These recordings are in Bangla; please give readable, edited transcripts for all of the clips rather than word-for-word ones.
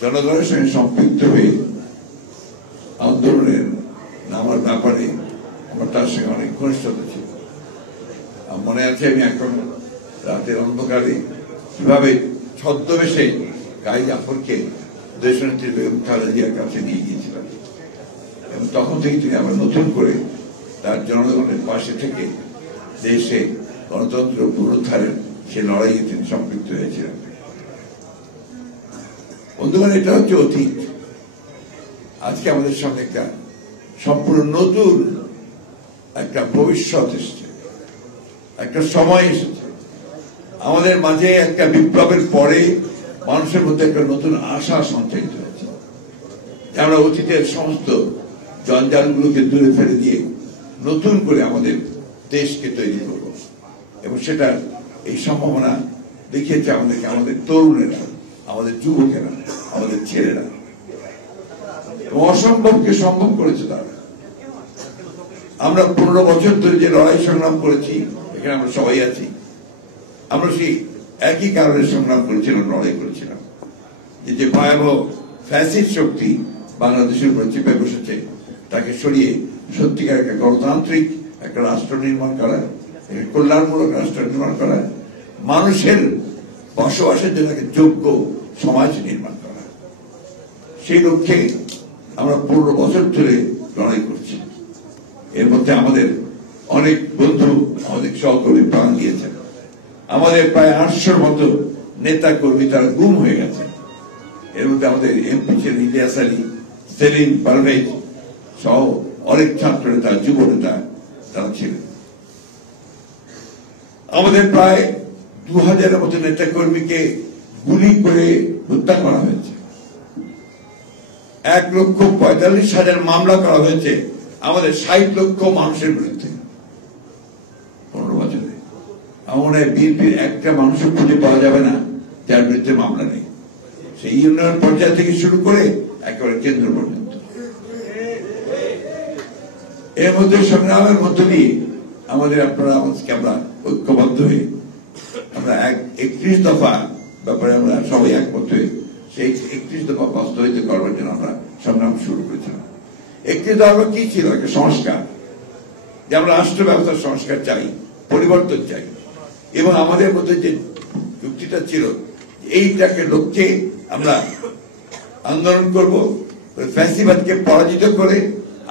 জনগণের সঙ্গে সম্পৃক্ত হয়ে আন্দোলনের নামার ব্যাপারে আমার তার সঙ্গে অনেক ঘনিষ্ঠতা ছিল। মনে আছে আমি এখন রাতের অন্ধকারে কিভাবে ছদ্মবেশে গাই জাফরকে দেশনেত্রী বেগম খালেদা জিয়ার কাছে নিয়ে গিয়েছিলাম, এবং তখন থেকে তিনি আবার নতুন করে তার জনগণের পাশে থেকে দেশে গণতন্ত্র পুনরুদ্ধারের সে লড়াইয়ে তিনি সম্পৃক্ত হয়েছিলেন। বন্ধুগণ, এটা হচ্ছে অতীত। আজকে আমাদের সামনে একটা সম্পূর্ণ নতুন একটা ভবিষ্যৎ এসছে, একটা সময় এসেছে। আমাদের মাঝে একটা বিপ্লবের পরে মানুষের মধ্যে একটা নতুন আশা সঞ্চারিত হয়েছে। আমরা অতীতের সমস্ত জঞ্জালগুলোকে দূরে ফেলে দিয়ে নতুন করে আমাদের দেশকে তৈরি করব, এবং সেটা এই সম্ভাবনা দেখিয়েছে আমাদেরকে আমাদের তরুণেরা, আমাদের যুবকেরা, আমাদের ছেলেরা, এবং অসম্ভবকে সম্ভব করেছে তারা। আমরা 15 বছর ধরে যে লড়াই সংগ্রাম করেছি, এখানে আমরা সবাই আছি, আমরা সেই একই কারণে সংগ্রাম করেছিলাম, লড়াই করেছিলাম যে ভয়াবহ ফ্যাসিস্ট শক্তি বাংলাদেশের উপর চেপে বসেছে, তাকে সরিয়ে সত্যিকার একটা গণতান্ত্রিক একটা রাষ্ট্র নির্মাণ করা, কল্যাণমূলক রাষ্ট্র নির্মাণ করা, মানুষের বসবাসের জন্য একটা যোগ্য সমাজ নির্মাণ করা। সেই লক্ষ্যে আমরা 15 বছর ধরে লড়াই করছি। এর মধ্যে আমাদের অনেক বন্ধু, আমাদের সহকর্মী প্রাণ দিয়েছেন। আমাদের প্রায় 800 মতো নেতা কর্মী তারা গুম হয়ে গেছে। এর মধ্যে আমাদের এমপি ছিলেন ইলিয়াস আলী, সেলিম, পারভেজ সহ অনেক ছাত্র নেতা, যুব নেতা তারা ছিলেন। আমাদের প্রায় 2000-এর মতো নেতা কর্মীকে গুলি করে হত্যা করা হয়েছে। 1,45,000 মামলা করা হয়েছে আমাদের 60 লক্ষ মানুষের বিরুদ্ধে 15 বছরে। আমার মনে হয় বিএনপির একটা মানুষও খুঁজে পাওয়া যাবে না যার বিরুদ্ধে মামলা নেই, সেই ইউনিয়ন পর্যায় থেকে শুরু করে একেবারে কেন্দ্র পর্যন্ত। এর মধ্যে সংগ্রামের মধ্য দিয়ে আমাদের আপনারা আমাদেরকে আমরা ঐক্যবদ্ধ হয়ে আমরা 31 দফা ব্যাপারে আমরা সবাই একমত হয়ে সেই 31 দফা বাস্তবায়িত করবার জন্য আমরা সংগ্রাম শুরু করেছিলাম। 31 দফা কি ছিল? একটা সংস্কার, যে আমরা রাষ্ট্র ব্যবস্থার সংস্কার চাই, পরিবর্তন চাই, এবং আমাদের মধ্যে যে যুক্তিটা ছিল এইটাকে লক্ষ্যে আমরা আন্দোলন করব, ফ্যাসিবাদকে পরাজিত করে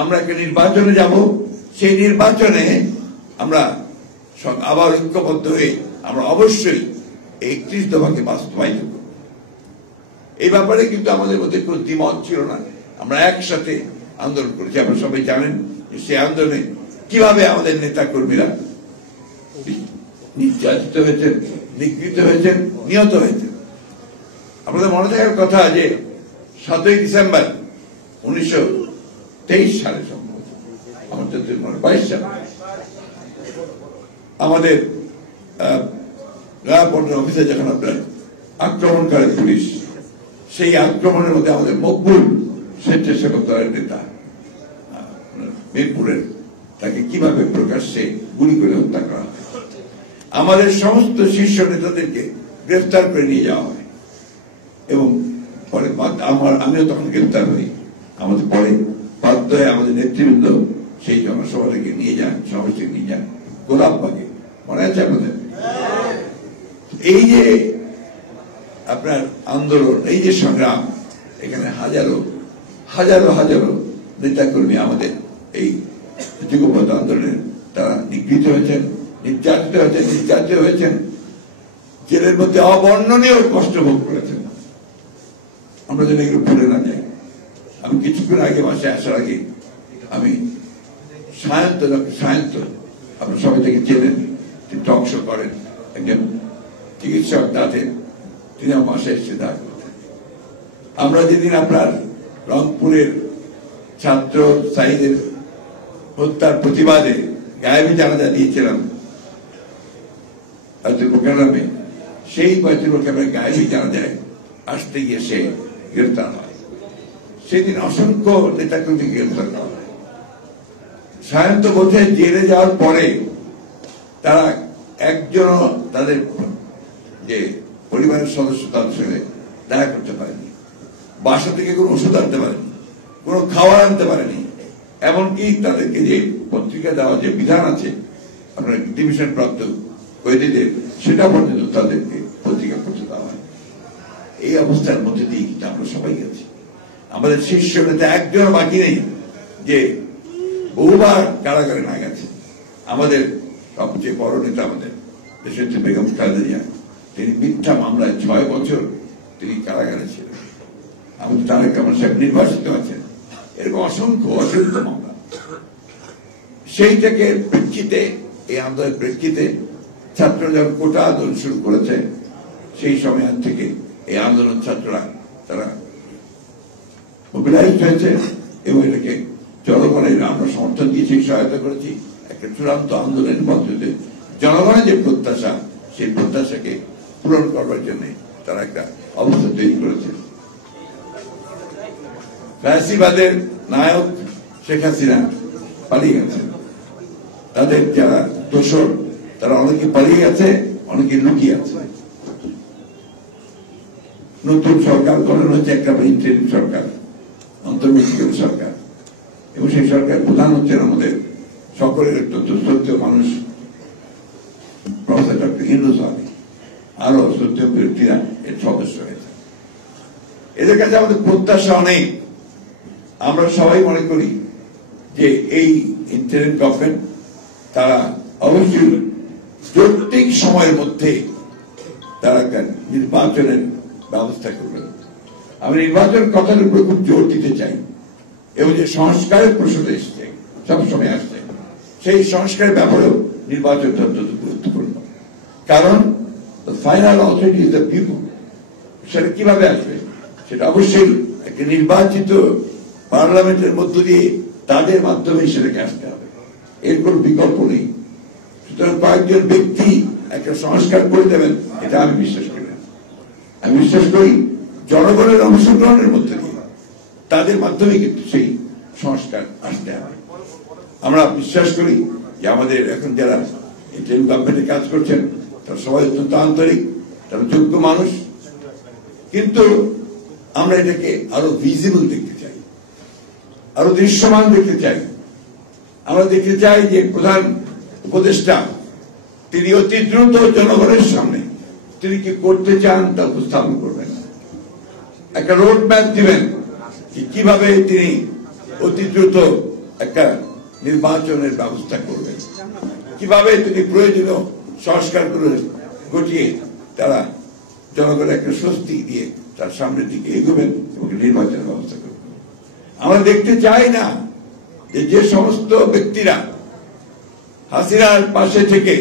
আমরা একটা নির্বাচনে যাব, সেই নির্বাচনে আমরা আবার ঐক্যবদ্ধ হয়ে আমরা অবশ্যই 31 দফাকে বাস্তবায়িত করব। এই ব্যাপারে কিন্তু আমাদের মধ্যে কোনো দ্বিমত ছিল না, আমরা একসাথে আন্দোলন করেছি। আপনারা সবাই জানেন যে সেই আন্দোলনে কিভাবে আমাদের নেতা কর্মীরা নির্যাতিত হয়েছেন, নিগৃহীত হয়েছেন, নিহত হয়েছেন। আপনাদের মনে থাকার কথা যে 7ই ডিসেম্বর 1923 সালে, সম্ভবত আমার যতদূর মনে 22 সালে, আমাদের গায়াপট্টন অফিসে যখন আপনার আক্রমণ করে পুলিশ, সেই আক্রমণের মধ্যে আমাদের মকবুল স্বেচ্ছাসেবক দলের নেতা মিরপুরের, তাকে কিভাবে প্রকাশ্যে গুলি করে হত্যা করা হয়। আমাদের সমস্ত শীর্ষ নেতাদেরকে গ্রেফতার করে নিয়ে যাওয়া হয়, এবং পরে আমিও তখন গ্রেফতার হই। আমাদের পরে বাধ্য হয়ে আমাদের নেতৃবৃন্দ সেই জনসভা থেকে নিয়ে যান, সমাবেশ থেকে নিয়ে যান গোলাপবাগে, মনে আছে আপনাদের? এই যে আপনার আন্দোলন, এই যে সংগ্রাম, এখানে হাজারো হাজারো হাজারো নেতা কর্মী আমাদের এই যুগপৎ আন্দোলনের তারা নিগৃহীত হয়েছেন, নির্যাতিত হয়েছেন, জেলের মধ্যে অবর্ণনীয় কষ্ট ভোগ করেছেন। আমরা যেন এগুলো ভুলে না যাই। আমি কিছুক্ষণ আগে বাসায় আসার আগে আমি সায়ন্ত আপনার সবাই থেকে চেনেন, তিনি টক শো করেন, একজন চিকিৎসক দাঁতের, তিনি আমার বাসায় এসে দেখা করতেন। আমরা যেদিন আপনার রংপুরের ছাত্র সাইদের হত্যার প্রতিবাদে গায়েবী জানাজা দিয়েছিলাম গ্রামে, সেই গ্রামে গায়েবী জানাজায় আসতে গিয়ে সে গ্রেফতার হয়। সেদিন অসংখ্য নেতাকর্মী গ্রেফতার করা হয়। সায়ন্ত বোধে জেলে যাওয়ার পরে তারা একজন তাদের যে পরিবারের সদস্য তার সঙ্গে দেখা করতে পারেনি। বাসা থেকে কোনো ওষুধ আনতে পারেনি, কোনো খাবার আনতে পারেনি, এমনকি তাদেরকে যে পত্রিকা দেওয়া যে বিধান আছে আপনার ডিভিশন প্রাপ্ত কয়েদিদের, সেটা পর্যন্ত তাদেরকে পত্রিকা পড়তে দেওয়া হয়। এই অবস্থার মধ্যে দিয়ে কিন্তু আমরা সবাই গেছি। আমাদের শীর্ষ নেতা একজন বাকি নেই যে বহুবার কারাগারে না গেছে। আমাদের সবচেয়ে বড় নেতা আমাদের দেশের বেগম খালেদা জিয়া, তিনি মিথ্যা মামলায় 6 বছর তিনি কারাগারে ছিলেন। আমাদের তারেক রহমান সাহেব নির্বাচিত আছেন, এরকম অসংখ্য অসংখ্য মামলা। সেই থেকে প্রেক্ষিতে, এই আন্দোলনের প্রেক্ষিতে ছাত্ররা যখন কোটা আন্দোলন শুরু করেছে, সেই সময় থেকে এই আন্দোলন ছাত্ররা তারা মোবিলাইজ হয়েছে এবং এটাকে জনগণের আমরা সমর্থন দিয়েছি, সহায়তা করেছি। একটা চূড়ান্ত আন্দোলনের মধ্যে জনগণের যে প্রত্যাশা, সেই প্রত্যাশাকে পূরণ করবার জন্য তারা একটা অবস্থা তৈরি করেছে। ফ্যাসিবাদের নায়ক শেখ হাসিনা পালিয়ে গেছে, তাদের যারা দোষর তারা অনেকে পালিয়ে গেছে, অনেকে লুকিয়ে আছে। নতুন সরকার গঠন হচ্ছে, একটা ইন্টারিম সরকার, অন্তর্বর্তীকালীন সরকার, এবং সেই সরকার প্রধান হচ্ছেন আমাদের সকলের অত্যন্ত শ্রদ্ধেয় মানুষ প্রফেসর ডক্টর ইউনূস আলী, আরো শ্রদ্ধেয় ব্যক্তিরা এর সদস্য হয়েছে। এদের কাছে আমাদের প্রত্যাশা অনেক। আমরা সবাই মনে করি যে এই ইন্টারিম গভর্নমেন্ট তারা অবশ্যই যৌক্তিক সময়ের মধ্যে তারা নির্বাচনের ব্যবস্থা করবেন। আমি নির্বাচন কথার উপরে খুব জোর দিতে চাই, এবং যে সংস্কারের প্রশ্ন এসছে সবসময় আসছে, সেই সংস্কারের ব্যাপারেও নির্বাচনটা অত্যন্ত গুরুত্বপূর্ণ। কারণ final authority is the people. সেটা কিভাবে আসবে? সেটা অবশ্যই একটা নির্বাচিত পার্লামেন্টের মধ্য দিয়ে তাদের মাধ্যমে সেটাকে আসতে হবে, এর কোন বিকল্প নেই। সুতরাং কয়েকজন ব্যক্তি একটা সংস্কার করে দেবেন, এটা আমি বিশ্বাস করি না। আমি বিশ্বাস করি জনগণের অংশগ্রহণের মধ্যে দিয়ে তাদের মাধ্যমে কিন্তু সেই সংস্কার আসতে হবে। আমরা বিশ্বাস করি যে আমাদের এখন যারা ইন্টারিম গভর্নমেন্টে কাজ করছেন তারা সবাই অত্যন্ত আন্তরিক, তারা যোগ্য মানুষ, কিন্তু আমরা এটাকে আরো ভিজিবল দেখতে চাই, আরো দৃশ্যমান দেখতে চাই। আমরা দেখতে চাই যে প্রধান উপদেষ্টা তিনি অতি দ্রুত জনগণের সামনে তিনি কি করতে চান তা উপস্থাপন করবেন, একটা রোড ম্যাপ দিবেন যে কিভাবে তিনি অতি দ্রুত একটা নির্বাচনের ব্যবস্থা করবেন, কিভাবে তিনি প্রয়োজনীয় সংস্কারগুলো ঘটিয়ে তারা জনগণের একটা স্বস্তি দিয়ে তার সামনের দিকে এগোবেন এবং নির্বাচনের ব্যবস্থা করবেন। আমরা দেখতে চাই না যে সমস্ত ব্যক্তিরা হাসিনার পাশে থেকে,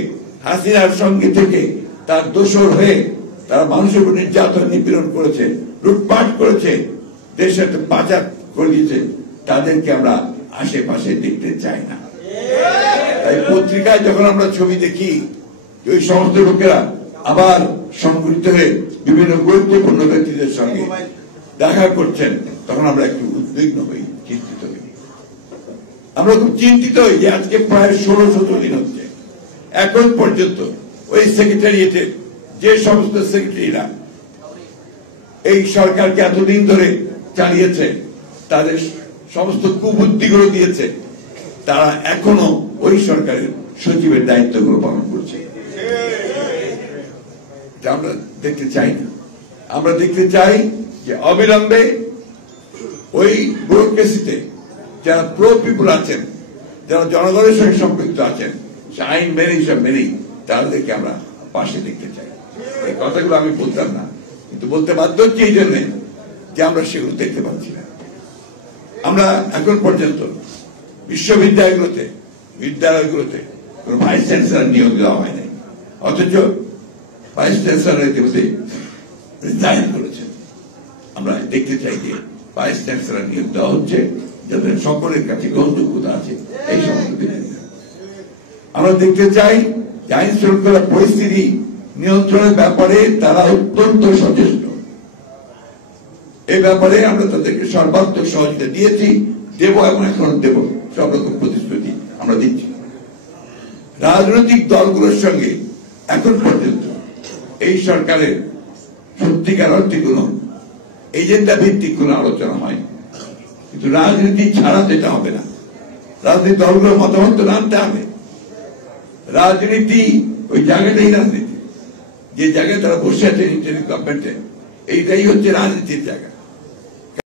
হাসিনার সঙ্গে থেকে তার দোষর হয়ে তারা মানুষের উপর নির্যাতন নিপীড়ন করেছে, লুটপাট করেছে, দেশের পাচার করে দিয়েছে, তাদেরকে আমরা আশেপাশে দেখতে চাই না। তাই পত্রিকায় যখন আমরা ছবি দেখি ওই সমস্ত লোকেরা আবার সংগঠিত হয়ে বিভিন্ন গুরুত্বপূর্ণ ব্যক্তিদের সঙ্গে দেখা করছেন, তখন আমরা একটু উদ্বিগ্ন হই, চিন্তিত হই। আমরা খুব চিন্তিত হই যে আজকে প্রায় 16-17 দিন হচ্ছে, এখন পর্যন্ত ওই সেক্রেটারিয়েটের যে সমস্ত সেক্রেটারিরা এই সরকারকে এতদিন ধরে চালিয়েছে, তাদের সমস্ত কুবুদ্ধিগুলো দিয়েছে, তারা এখনো ওই সরকারের সচিবের দায়িত্বগুলো পালন করছে। আমরা দেখতে চাই না। আমরা দেখতে চাই যে অবিলম্বে ওই ব্যুরোক্রেসিতে যারা প্রো পিপুল আছেন, যারা জনগণের সঙ্গে সম্পৃক্ত আছেন, আইন মেনেই সব মেনেই তাদেরকে আমরা পাশে দেখতে চাই। এই কথাগুলো আমি বলতাম না, কিন্তু বলতে বাধ্য হচ্ছি এই জন্যে যে আমরা সেগুলো দেখতে পাচ্ছি না। আমরা এখন পর্যন্ত বিদ্যালয়গুলোতে কোন ভাইস চ্যান্সেলর নিয়োগ দেওয়া হয় নাই, অথচ ভাইস চ্যান্সেলর ইতিমধ্যে রিজাইন করেছেন। আমরা দেখতে চাই যে ভাইস চ্যান্সেলর নিয়োগ দেওয়া হচ্ছে যাদের সকলের কাছে গ্রহণযোগ্যতা আছে এই সমস্ত ব্যক্তিরা। আমরা দেখতে চাই যে আইন শৃঙ্খলা পরিস্থিতি নিয়ন্ত্রণের ব্যাপারে তারা অত্যন্ত সচেষ্ট। এই ব্যাপারে আমরা তাদেরকে সর্বাত্মক সহযোগিতা দিয়েছি, দেব এবং এখন দেব, সব রকম প্রতিশ্রুতি আমরা দিচ্ছি। রাজনৈতিক দলগুলোর সঙ্গে এখন পর্যন্ত এই সরকারের সত্যিকার অর্থে কোন এজেন্ডা ভিত্তিক কোন আলোচনা হয়, কিন্তু রাজনীতি ছাড়া যেটা হবে না। রাজনীতি দলগুলোর মতামত তো আনতে হবে। রাজনীতি ওই জায়গাটাই রাজনীতি, যে জায়গায় তারা বসে আছে গভর্নমেন্টে, এইটাই হচ্ছে রাজনীতির জায়গা।